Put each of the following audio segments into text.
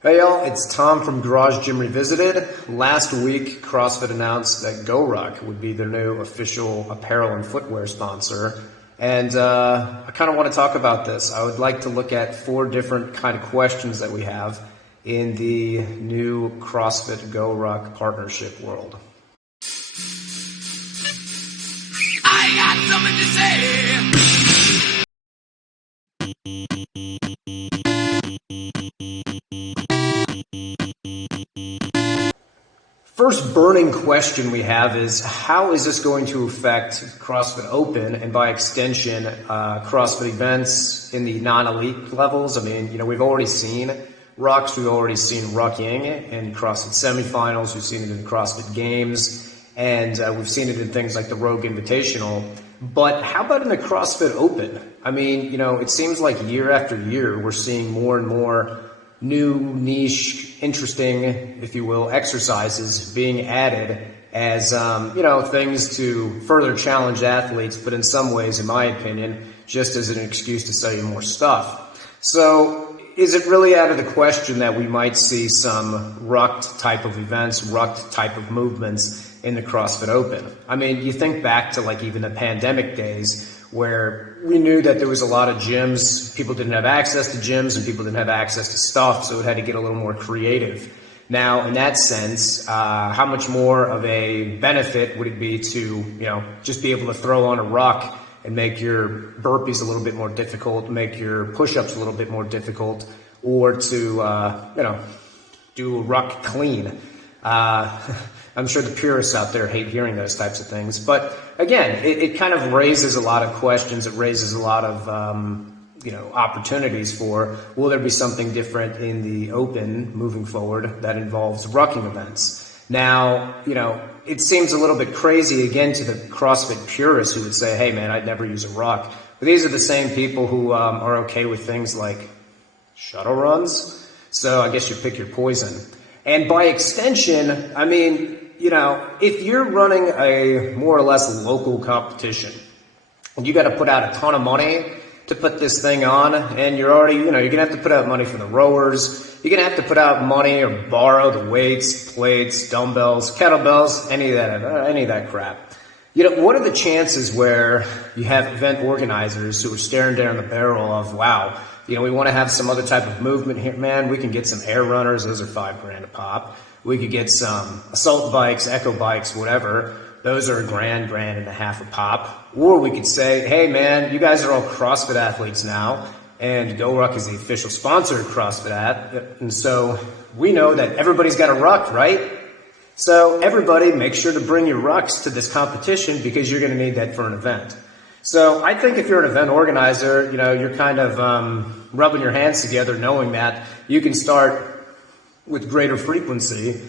Hey y'all, it's Tom from Garage Gym Revisited. Last week, CrossFit announced that GORUCK would be their new official apparel and footwear sponsor. And I kind of want to talk about this. I would like to look at 4 different kind of questions that we have in the new CrossFit GORUCK partnership world. I got something to say. First burning question we have is, how is this going to affect CrossFit Open and by extension CrossFit events in the non-elite levels? I mean, we've already seen rucks, we've already seen rucking in CrossFit semifinals, we've seen it in CrossFit Games, and we've seen it in things like the Rogue Invitational. But how about in the CrossFit Open? I mean, it seems like year after year we're seeing more and more new niche, interesting, if you will, exercises being added as, things to further challenge athletes, but in some ways, in my opinion, just as an excuse to sell you more stuff. So is it really out of the question that we might see some rucked type of events, rucked type of movements in the CrossFit Open? I mean, you think back to like even the pandemic days where we knew that there was a lot of gyms, people didn't have access to gyms and people didn't have access to stuff, so it had to get a little more creative. Now, in that sense, how much more of a benefit would it be to, just be able to throw on a ruck and make your burpees a little bit more difficult, make your push-ups a little bit more difficult, or to, do a ruck clean? I'm sure the purists out there hate hearing those types of things. But again, it kind of raises a lot of questions. It raises a lot of, opportunities for, will there be something different in the Open moving forward that involves rucking events? Now, it seems a little bit crazy again to the CrossFit purists who would say, hey man, I'd never use a ruck. But these are the same people who are okay with things like shuttle runs. So I guess you pick your poison. And by extension, I mean, if you're running a more or less local competition and you got to put out a ton of money to put this thing on, and you're already, you're going to have to put out money for the rowers, you're going to have to put out money or borrow the weights, plates, dumbbells, kettlebells, any of that crap. What are the chances where you have event organizers who are staring down the barrel of, wow, we want to have some other type of movement here, man, we can get some air runners, those are $5,000 a pop. We could get some assault bikes, echo bikes, whatever. Those are $1,000, $1,500 a pop. Or we could say, hey man, you guys are all CrossFit athletes now, and GORUCK is the official sponsor of CrossFit, and so we know that everybody's got a ruck, right? So everybody make sure to bring your rucks to this competition because you're going to need that for an event. So I think if you're an event organizer, you're kind of rubbing your hands together knowing that you can start with greater frequency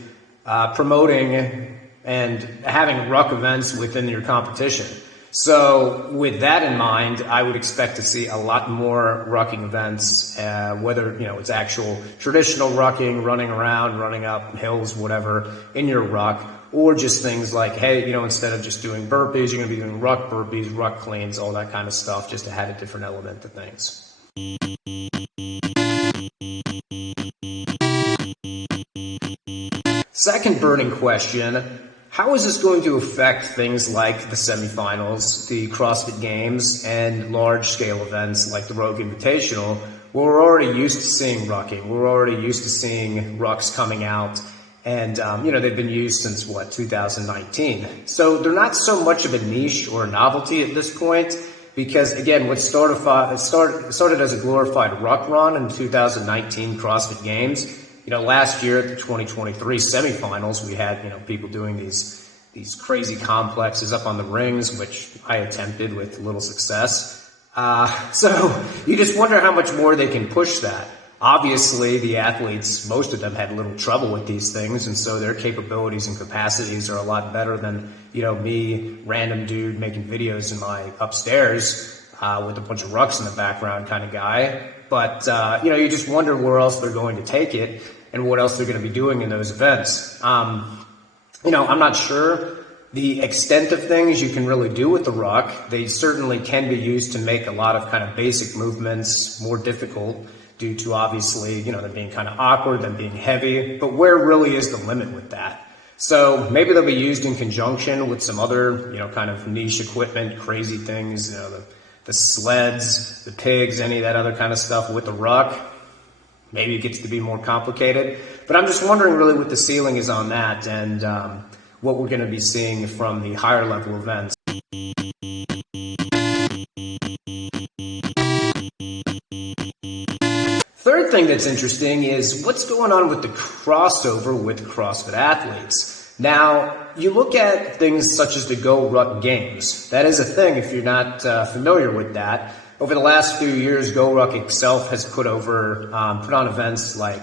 promoting and having ruck events within your competition. So with that in mind, I would expect to see a lot more rucking events, whether it's actual traditional rucking, running around, running up hills, whatever, in your ruck, or just things like, hey, instead of just doing burpees, you're going to be doing ruck burpees, ruck cleans, all that kind of stuff, just to add a different element to things. Second burning question, how is this going to affect things like the semifinals, the CrossFit Games, and large-scale events like the Rogue Invitational, where we're already used to seeing rucking, we're already used to seeing rucks coming out, and they've been used since, 2019. So they're not so much of a niche or a novelty at this point, because again, what started as a glorified ruck run in 2019 CrossFit Games. Last year at the 2023 semifinals, we had, people doing these crazy complexes up on the rings, which I attempted with little success. So you just wonder how much more they can push that. Obviously, the athletes, most of them had little trouble with these things, and so their capabilities and capacities are a lot better than, me, random dude making videos in my upstairs with a bunch of rucks in the background kind of guy. But, you just wonder where else they're going to take it and what else they're going to be doing in those events. I'm not sure the extent of things you can really do with the ruck. They certainly can be used to make a lot of kind of basic movements more difficult due to obviously, them being kind of awkward, them being heavy, but where really is the limit with that? So maybe they'll be used in conjunction with some other, kind of niche equipment, crazy things, the sleds, the pigs, any of that other kind of stuff with the ruck. Maybe it gets to be more complicated, but I'm just wondering really what the ceiling is on that and what we're going to be seeing from the higher level events. Third thing that's interesting is what's going on with the crossover with CrossFit athletes. Now, you look at things such as the GORUCK Games. That is a thing if you're not familiar with that. Over the last few years, GORUCK itself has put on events like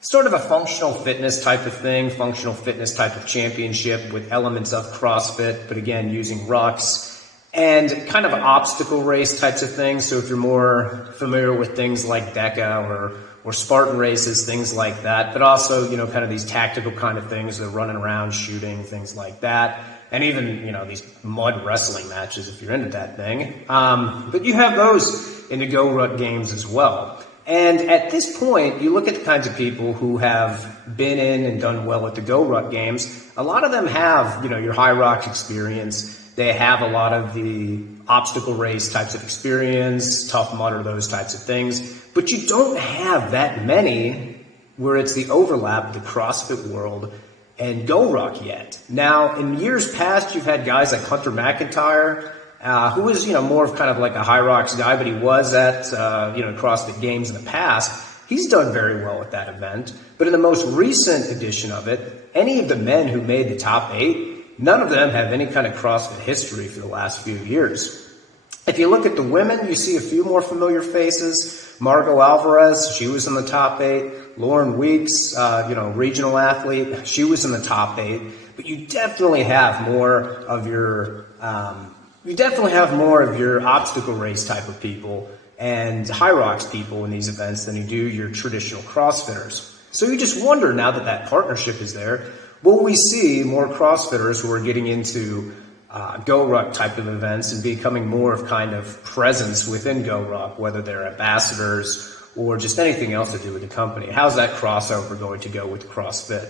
sort of a functional fitness type of thing, functional fitness type of championship with elements of CrossFit, but again, using rucks. And kind of obstacle race types of things. So if you're more familiar with things like DECA or Spartan races, things like that, but also, kind of these tactical kind of things, they're running around, shooting, things like that. And even, these mud wrestling matches if you're into that thing. But you have those in the GORUCK Games as well. And at this point, you look at the kinds of people who have been in and done well at the GORUCK Games. A lot of them have, your high rocks experience. They have a lot of the obstacle race types of experience, Tough Mudder, those types of things. But you don't have that many where it's the overlap of the CrossFit world and GORUCK yet. Now, in years past, you've had guys like Hunter McIntyre, who was, more of kind of like a high rocks guy, but he was at, CrossFit Games in the past. He's done very well at that event. But in the most recent edition of it, any of the men who made the top 8, none of them have any kind of CrossFit history for the last few years. If you look at the women, you see a few more familiar faces. Margot Alvarez, she was in the top 8. Lauren Weeks, regional athlete, she was in the top 8. But you definitely have more of your, obstacle race type of people and high rocks people in these events than you do your traditional CrossFitters. So you just wonder, now that that partnership is there, will we see more CrossFitters who are getting into GORUCK type of events and becoming more of kind of presence within GORUCK, whether they're ambassadors or just anything else to do with the company? How's that crossover going to go with CrossFit?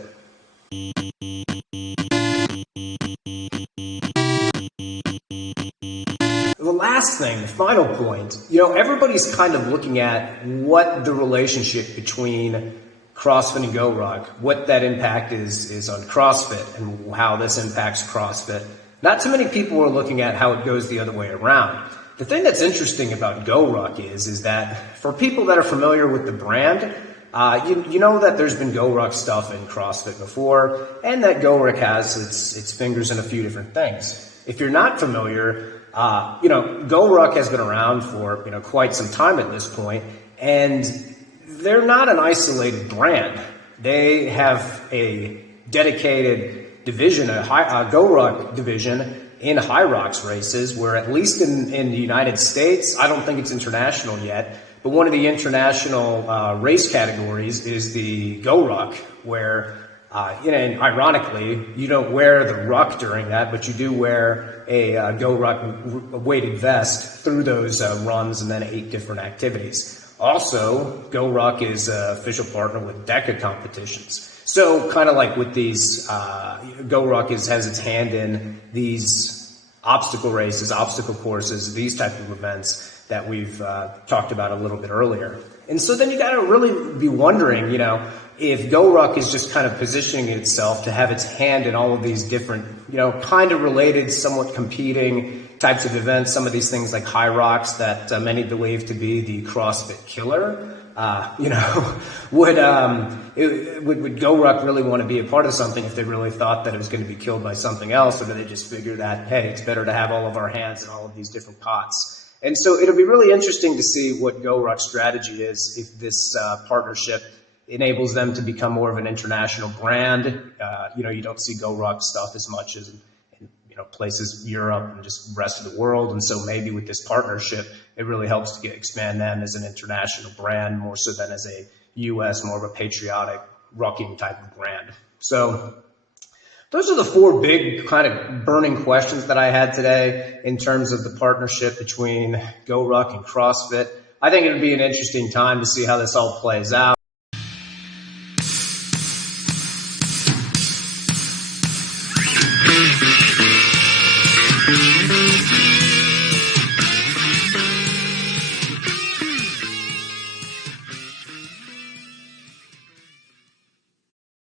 The last thing, the final point, everybody's kind of looking at what the relationship between CrossFit and GORUCK, what that impact is on CrossFit and how this impacts CrossFit. Not too many people are looking at how it goes the other way around. The thing that's interesting about GORUCK is that for people that are familiar with the brand, you know that there's been GORUCK stuff in CrossFit before, and that GORUCK has its fingers in a few different things. If you're not familiar, GORUCK has been around for quite some time at this point, and they're not an isolated brand. They have a dedicated division, a GORUCK division in high rocks races, where at least in the United States, I don't think it's international yet, but one of the international race categories is the GORUCK, where, and ironically, you don't wear the ruck during that, but you do wear a GORUCK weighted vest through those runs and then 8 different activities. Also, GORUCK is an official partner with DECA competitions. So kind of like with these, GORUCK has its hand in these obstacle races, obstacle courses, these type of events that we've talked about a little bit earlier. And so then you got to really be wondering, if GORUCK is just kind of positioning itself to have its hand in all of these different, kind of related, somewhat competing types of events, some of these things like high rocks that many believe to be the CrossFit killer. Would GORUCK really want to be a part of something if they really thought that it was going to be killed by something else, or do they just figure that, hey, it's better to have all of our hands in all of these different pots? And so it'll be really interesting to see what GORUCK's strategy is if this partnership enables them to become more of an international brand. You don't see GORUCK stuff as much as places, Europe and just the rest of the world. And so maybe with this partnership, it really helps to expand them as an international brand more so than as a U.S., more of a patriotic, rucking type of brand. So those are the 4 big kind of burning questions that I had today in terms of the partnership between GORUCK and CrossFit. I think it would be an interesting time to see how this all plays out.